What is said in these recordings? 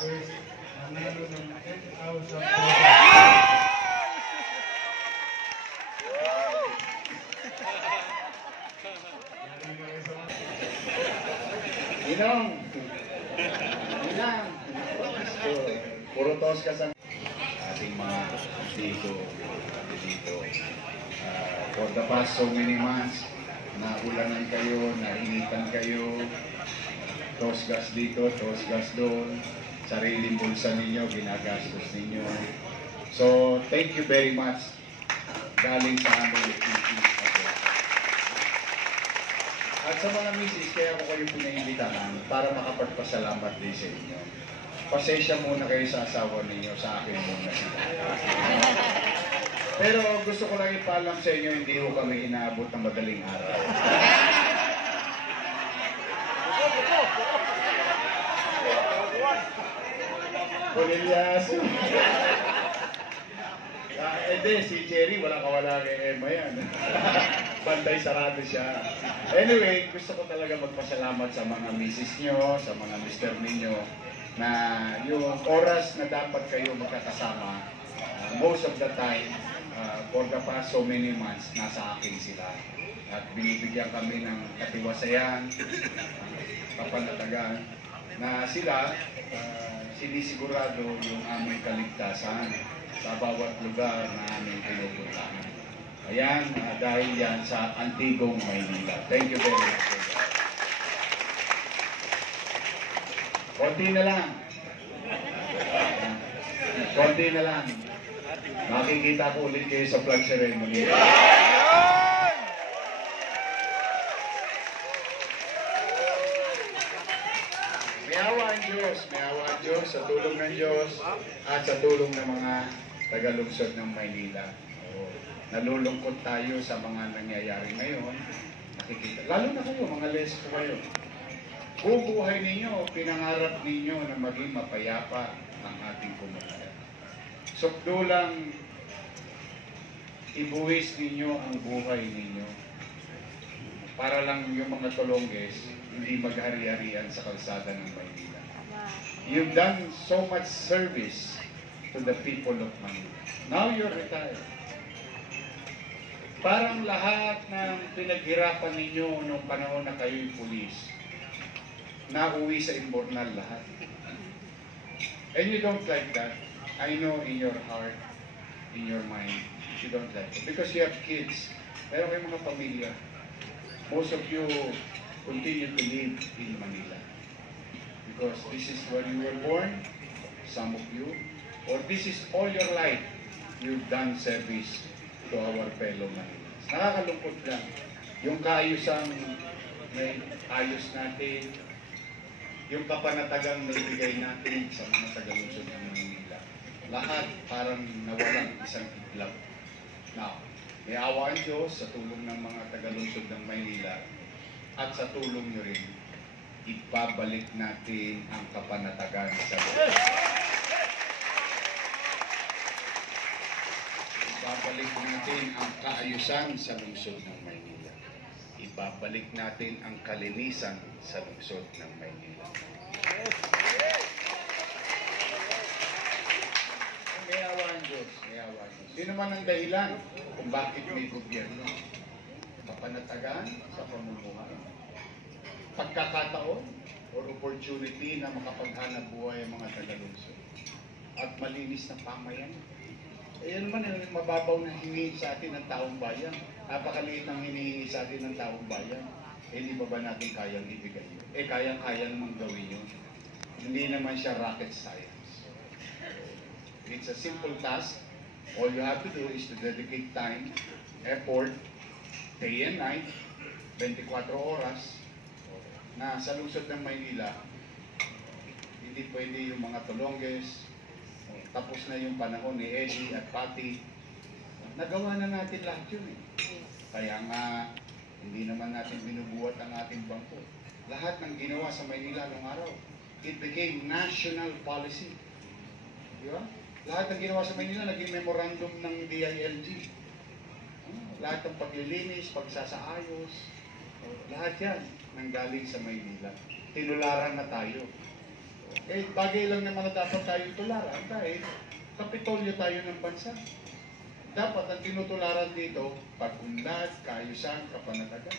First, nanalo ng 10,000 Inong! Inang! Puro tos ka sa ating mga dito. For the past so many months, naulanan kayo, nainitan kayo, tos gas dito, tos gas doon, sariling bulsa ninyo, ginagastos ninyo. So, thank you very much. Galing sa aming at sa mga misis, kaya ako kayo pinaimbitahan para makapagpasalamat din sa inyo. Pasensya muna kayo sa asawa ninyo, sa akin muna sila. Pero gusto ko lang ipaalam sa inyo, hindi ko kami inaabot ng madaling araw. Cornelius. Hindi, si Jerry, walang kawala kay Emma yan. Bantay sarado siya. Anyway, gusto ko talaga magpasalamat sa mga misis nyo, sa mga mister ninyo, na yung oras na dapat kayo magkakasama, most of the time, for the past so many months, nasa akin sila. At binibigyan kami ng katiwasayan, kapanatagan, na sila sinisigurado yung aming kaligtasan sa bawat lugar na aming pinupuntahan. Ayan, dahil yan sa Antigong Maynila. Thank you very much. Konti na lang. Konti na lang. Makikita ko ulit kayo sa flag ceremony. May awa ang Diyos sa tulong ng Diyos at sa tulong ng mga tagalungsod ng Maynila. Nalulungkot tayo sa mga nangyayari ngayon. Nakikita. Lalo na kayo, mga lesbo kayo. Bubuhay ninyo, pinangarap ninyo na maging mapayapa ang ating komunidad. Sukdo lang, ibuwis ninyo ang buhay ninyo para lang yung mga Tolongges hindi maghari-harian sa kalsada ng Maynila. You've done so much service to the people of Manila. Now you're retired. Parang lahat ng pinaghirapan ninyo nung panahon na kayo'y pulis, nauwi sa imbornal lahat. And you don't like that. I know in your heart, in your mind, you don't like it. Because you have kids, meron kayong mga pamilya. Most of you continue to live in Manila. Because this is where you were born, some of you, or this is all your life, you've done service to our fellow Manilas. Nakakalungkot lang. Yung kaayusan, may ayos natin, yung kapanatagang naibigay natin sa mga tagalungsod ng Manila. Lahat parang nawalang isang iglap. Now, may awa ang Diyos sa tulong ng mga tagalungsod ng Maynila at sa tulong nyo rin, ibabalik natin ang kapanatagan sa lugar. Ibabalik natin ang kaayusan sa lungsod ng Maynila. Ibabalik natin ang kalinisan sa lungsod ng Maynila. May awa ang Diyos, may awa ang Diyos. Sino man ang dahilan kung bakit may gobyerno? Kapanatagan sa pamumuhay. Pagkakataon or opportunity na makapaghanap buhay ang mga tagalungsod. At malinis na pamayan. Ayan naman yung mababaw na hinihingi sa atin ng taong bayan. Napakaliit ng hinihingi sa atin ng taong bayan. Hindi ba natin kayang ibigay yun? Kayang-kaya namang gawin yun. Hindi naman siya rocket science. It's a simple task. All you have to do is to dedicate time, effort, day and night, 24 oras, na sa lungsod ng Maynila, hindi pwede yung mga Tolongges, tapos na yung panahon ni Eddie at Patty. Nagawa na natin lahat yun eh. Kaya nga, hindi naman natin binubuhat ang ating bangko. Lahat ng ginawa sa Maynila noong araw, it became national policy. Di ba? Lahat ng ginawa sa Maynila, naging memorandum ng DILG. Lahat ng paglilinis, pagsasaayos, lahat yan nanggaling sa Maynila. Tinularan na tayo. Eh, bagay lang naman na dapat tayo tularan dahil kapitolyo tayo ng bansa. Dapat ang tinutularan dito, pag-unlad, kaayusan, kapanatagan.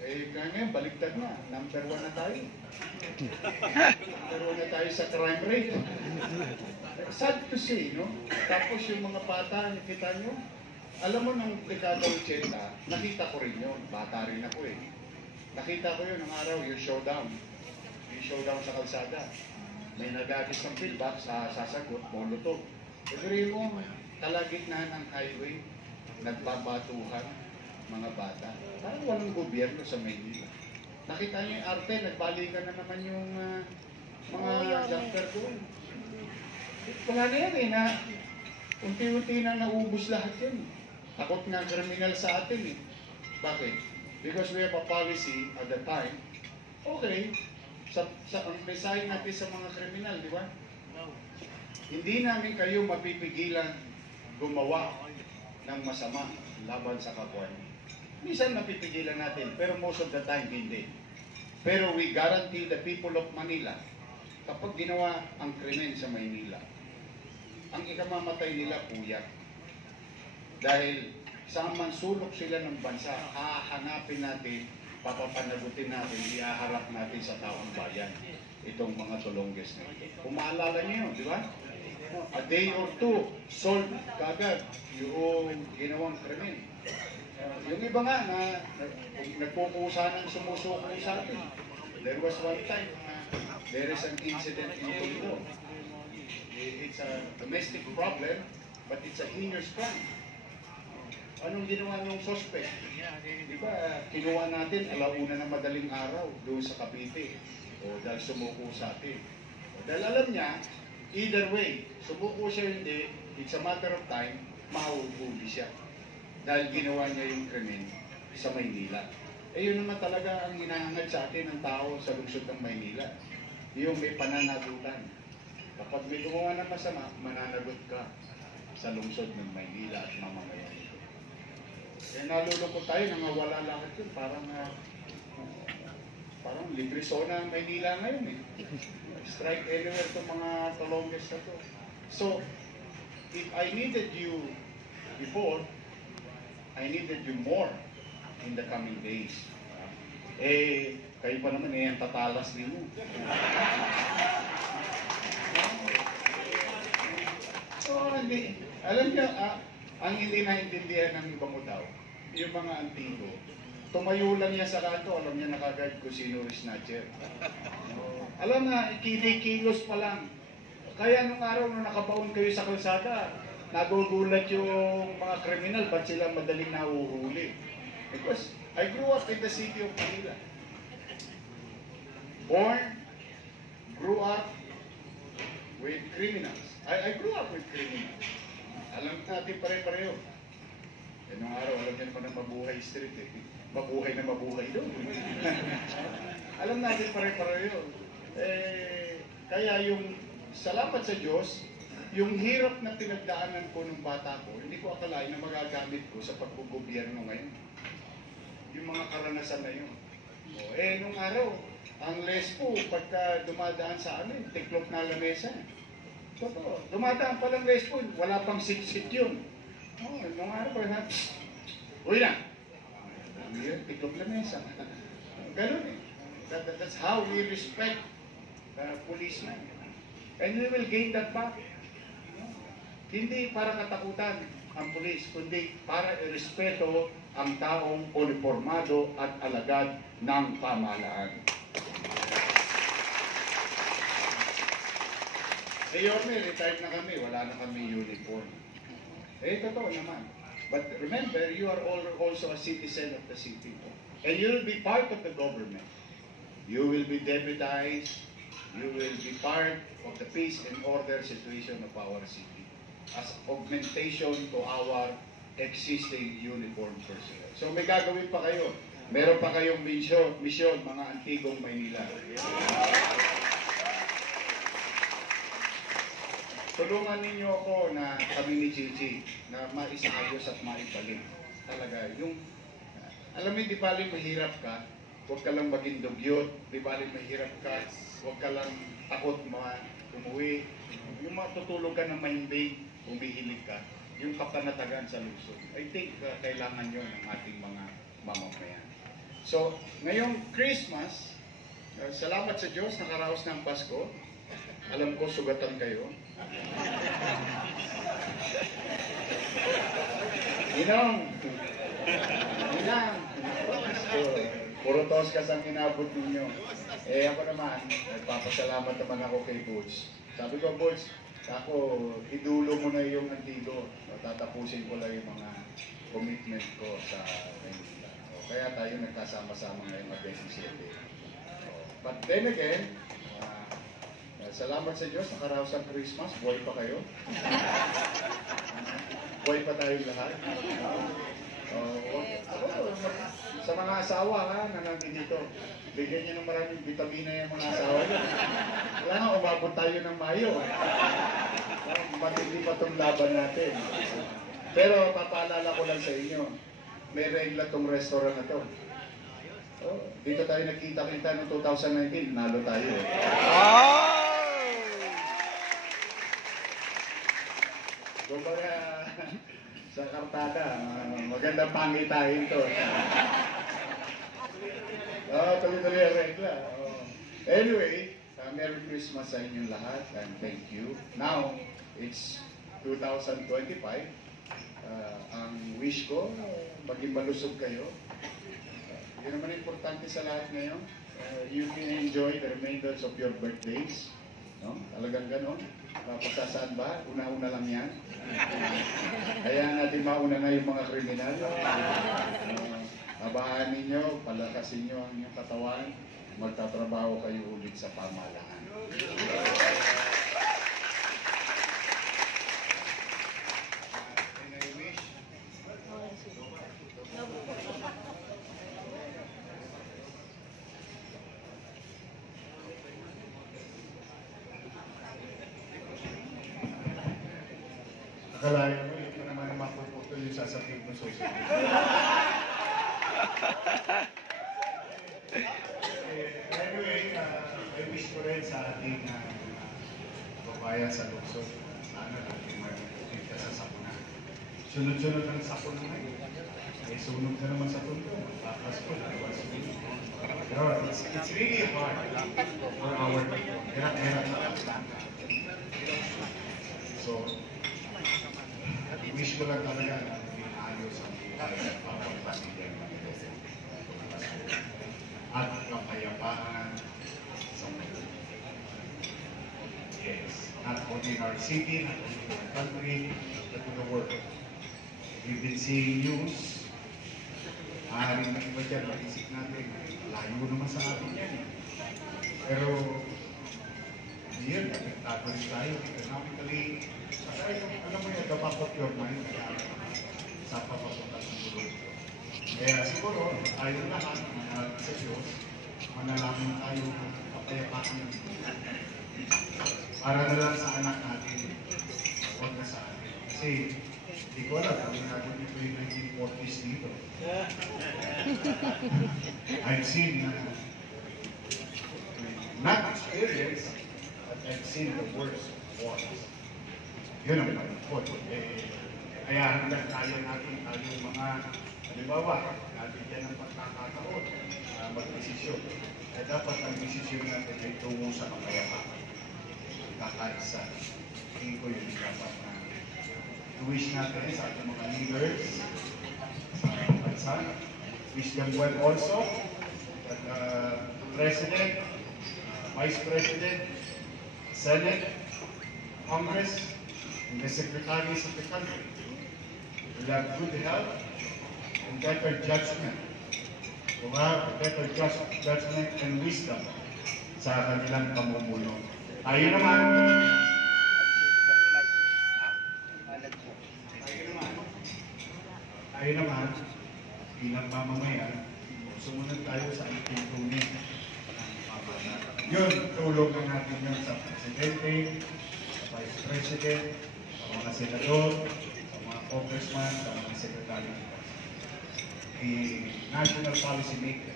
Eh, kaya ngayon, baliktad na. Number 1 na tayo. Number 1 na tayo sa crime rate. Sad to say, no? Tapos yung mga bata, nakita nyo? Alam mo, nung dekada 80, nakita ko rin yun. Bata rin ako eh. Nakita ko yun ng araw, yung showdown. Yung showdown sa kalsada. May nagagis ng pillbox, sasagot, molotov. Pagkari mo, kalagitnaan ng highway, nagbabatuhan, mga bata. Parang walang gobyerno sa Maynila. Nakita niyo yung arte, nagbalikan na naman yung mga jumper doon. Wala na yan eh, na unti-unti na naubos lahat yan. Takot nga kriminal sa atin eh. Bakit? Because we have a policy at the time, okay, ang mensahe natin sa mga kriminal, di ba? Hindi namin kayo mapipigilan gumawa ng masama laban sa kapwa niyo. Minsan mapipigilan natin, pero most of the time hindi. Pero we guarantee the people of Manila, kapag ginawa ang krimen sa Maynila, ang ikamamatay nila puyat. Dahil saan man sulok sila ng bansa, hahanapin natin, papapanagutin natin, ihaharap natin sa taong bayan itong mga tulongges na ito. Kung maalala niyo, di ba? A day or two, solve kagad yung ginawang krimen. Yung iba nga na nagpupusa ng sumusuko sa atin. There was one time, there is an incident in Toledo. It's a domestic problem, but it's a heinous crime. Anong ginawa ng suspect? Di ba, kinuha natin alauna ng madaling araw doon sa Cavite. O dahil sumuko sa atin. O, dahil alam niya, either way, sumuko siya hindi, it's a matter of time, mahuhuli siya. Dahil ginawa niya yung krimen sa Maynila. Eh yun naman talaga ang hinahangad sa atin ng tao sa lungsod ng Maynila. Yung may pananagutan. Kapag may gumawa ng masama, mananagot ka sa lungsod ng Maynila at mamamayan ito. Eh nalulungkot tayo, nangawala lahat yun. Parang libre zona ang Maynila ngayon eh. Strike anywhere itong mga talongges na to. So, if I needed you before, I needed you more in the coming days. Eh, kayo pa naman eh, ang tatalas ninyo. So, hindi. Alam niyo, ang hindi naintindihan ng ibang tao, yung mga antigo, tumayo lang niya sa kanto, alam niya nakagad kung sino yung snatcher. Alam na, kinikilos pa lang. Kaya nung araw na nakabaon kayo sa kalsada, nagugulat yung mga kriminal, ba't sila madaling nahuhuli? Because I grew up in the city of Manila. Born, grew up with criminals. I grew up with criminals. Alam natin pare-pareho. Eh, nung araw, alam niyo naman ng Mabuhay Street eh. Mabuhay na mabuhay doon. Alam natin pare-pareho. Eh, kaya yung salamat sa Diyos, yung hirap na pinagdaanan ko nung bata ko, hindi ko akalain na magagamit ko sa pagbugobyerno ngayon. Yung mga karanasan na yun. O, eh, nung araw, ang lespo, pagka dumadaan sa amin, tiklop na lamesa. Totoo, dumadaan palang lespo, wala pang sit-sit yun. O, nung araw, uy na! Yun, tiklop lamesa. Ganun eh. That's how we respect policemen. And we will gain that back. Hindi para katakutan ang pulis, kundi para irespeto ang taong uniformado at alagad ng pamahalaan. Eh, Yorme, retired na kami, wala na kami uniform. Eh, totoo naman. But remember, you are also a citizen of the city. And you will be part of the government. You will be deputized. You will be part of the peace and order situation of our city as augmentation to our existing uniform personnel. So may gagawin pa kayo. Meron pa kayong mission, mga Antigong Maynila. Tulungan ninyo ako na kami ni Chichi na maisayos at maibalik. Talaga, yung, alam mo, di bali mahirap ka, huwag ka lang maging dugyot, di ba mahirap ka, huwag ka lang takot umuwi, yung matutulog ka ng mahimbing, umihilig ka, yung kapanatagan sa lungsod. I think kailangan yun ng ating mga mamamayan. So, ngayong Christmas, salamat sa Diyos, nakaraos ng Pasko. Alam ko, sugatan kayo. Inong! Puro toskas ang inabot ninyo. Ako naman, nagpapasalamat naman ako kay Butch. Sabi ko, Butch, ako, idulo mo na yung antido. Tatapusin ko lang yung mga commitment ko sa Manila. Kaya tayo nagkasama-sama ngayon mag-27. But then again, salamat sa Diyos, nakaraos ang Christmas, buhay pa kayo. Buhay pa tayong lahat. Sa mga asawa na nandito, bigyan niyo ng maraming vitamina yung mga asawa. Wala nga, umabot tayo ng Mayo. Matindi pa itong laban natin. Pero papaalala ko lang sa inyo, may regla tong restaurant na to. Dito tayo nagkita-kita noong 2019, nalo tayo. Kumbaga, sa kartada, magandang pangitain to. Tuloy-tuloy ang regla. Anyway, Merry Christmas sa inyong lahat and thank you. Now, it's 2025. Ang wish ko, maging malusog kayo. Yun naman importante sa lahat ngayon. You can enjoy the remainders of your birthdays. No? Talagang ganon. Pasasaan ba? Una-una lang yan. Kaya natin mauna na yung mga kriminal. Abahan ninyo, palakasin nyo ang inyong katawan, magtatrabaho kayo ulit sa pamahalaan. Akalain mo, ito naman ang mapuputol yung sasabihin mo susunod. Anyway, I wish ko rin sa ating babayan sa lungsod. Sana natin mag-upit ka sa sakuna. Sunod-sunod ang sakuna ngayon. Sunog na naman sa tundo. Takas ko, lawas ko. Pero it's really hard for our people. Hirap-hirap na lang. So, wish ko lang talaga na ayos ang buhay at pagpapamilya ng mga at kapayapaan sa mundo. Yes, not only in our city, not only in our country, but in the world. We've been seeing news. Maaaring na iba dyan, mag-isip natin, layo naman sa atin yan. Pero, yun, apektado rin tayo economically. Saka yung, alam mo yun, the back of your mind, sa papapunta ng mundo. Kaya siguro, tayo lahat, mga sa Diyos, manalangin tayo ng kapayapaan ng mundo. Para na lang sa anak natin, huwag na sa atin. Kasi, hindi ko alam, kung nagod ito yung 1940s dito. I've seen, not experience, but I've seen the worst wars. Yun ang malungkot. Kaya hanggang tayo natin tayong mga, halimbawa, nabigyan ng pagkakataon, mag-desisyon. Kaya dapat ang desisyon natin ay tungo sa kapayapaan. Kakaisa. Tingin ko yun dapat na wish natin sa ating mga leaders sa bansa. Wish them well also that President, Vice President, Senate, Congress, and the secretaries of the country will have good health and better judgment. Will have better judgment and wisdom sa kanilang pamumuno. Tayo naman, bilang mamamayan, sumunod tayo sa ating tunay ng pamahalaan. Yun, tulong na natin yun sa Presidente, sa Vice President, sa mga senador, sa mga congressman, sa mga secretary. The national policy maker.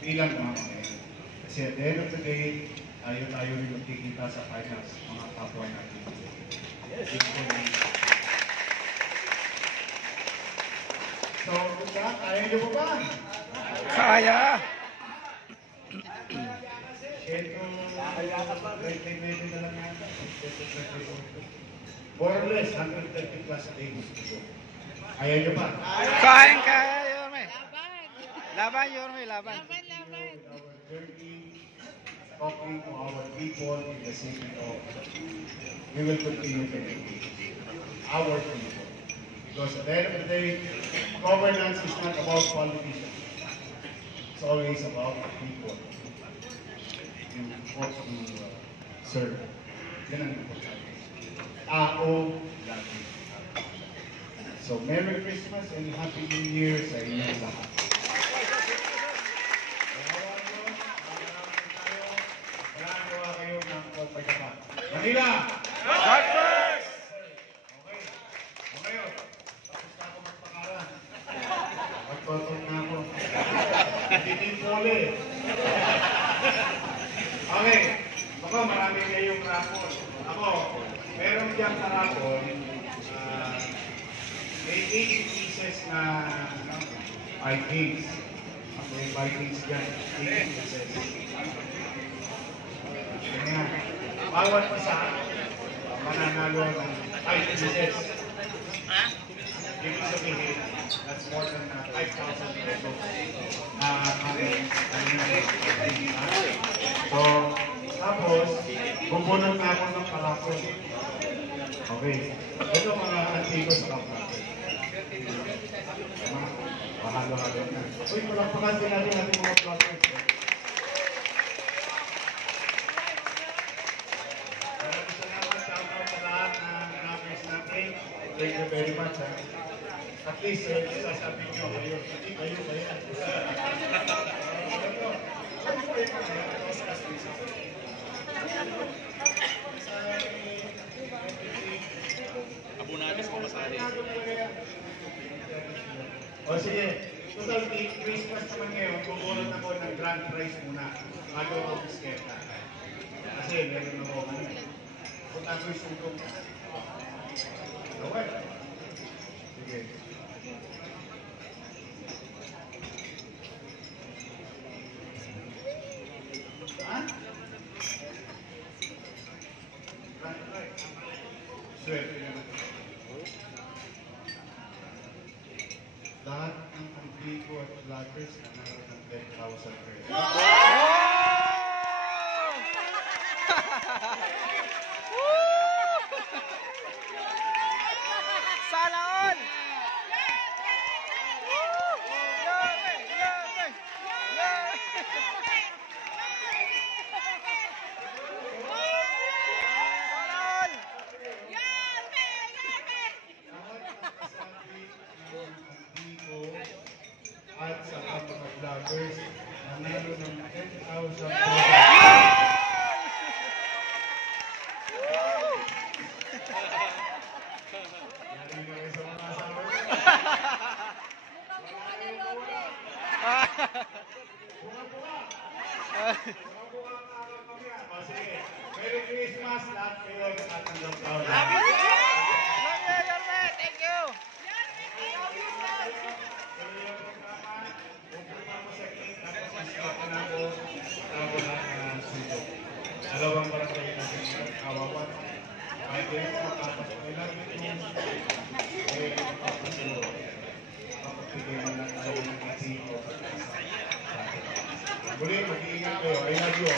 bilang mga pamilya. Kasi at the end of the day, tayo rin magkikita sa finals, mga kapwa natin. So, kaya niyo po ba? Kaya! Ito, na lang yata. More or less, 130 plus days. Kaya niyo pa? Kaya, Yorme! Laban, Yorme, laban! Our journey, talking to our people in the city of, we will continue to educate our people. Because at the end of the day, governance is not about politicians. It's always about people. You want to serve. Yan ang importante. Tao lagi. So, Merry Christmas and Happy New Year sa inyong lahat. Magagawa kayo ng pagpagkapat. Manila! God first! Okay. O ngayon, tapos na ako magpangalan. Magtotong na ako. Hindi pole. Okay. Ako, marami kayong rapon. Ako, meron diyang rapon. May 80 pieces na Vikings. Ako yung Vikings dyan. 80 pieces. Ganyan. Bawat isa, mananalo ng 5 pieces. Ibig sabihin, that's more than 5,000 pesos. So, tapos, bubunod na ako ng palakon. Okay. Ito mga antigo sa kapatid. Mahalo-halo na. Uy, palakpakan din natin ating mga plotters. Maraming salamat sa mga sa lahat ng rappers natin. Thank you very much. At least, sasabi nyo kayo. Hindi kayo kaya. Abunadis ko masari. O sige, total Christmas naman ngayon, bubulot ako ng grand prize muna bago ako bisketa. Kasi meron ako punta ko yung sugong. Okay. Sige. Ha? Grand prize. Swerte naman. Lahat ng antigo at vloggers na naroon ng 10,000 pesos. Sana all! Yorme! Yorme! Yorme! Sana all! At sa mga vloggers na meron ng 10,000 pesos. Yari na kayo sa mga asawa niyo. Bunga-bunga! Bunga-bunga ang araw mamaya. O sige, Merry Christmas lahat kayo nakatanggap taon. Love you, Yorme! Thank you! Dalawang barangay natin kawawan. Kahit yung makapasok natin yung kapapigay mo na tayo ng kasi. Muli, mag-iingat kayo. I love you.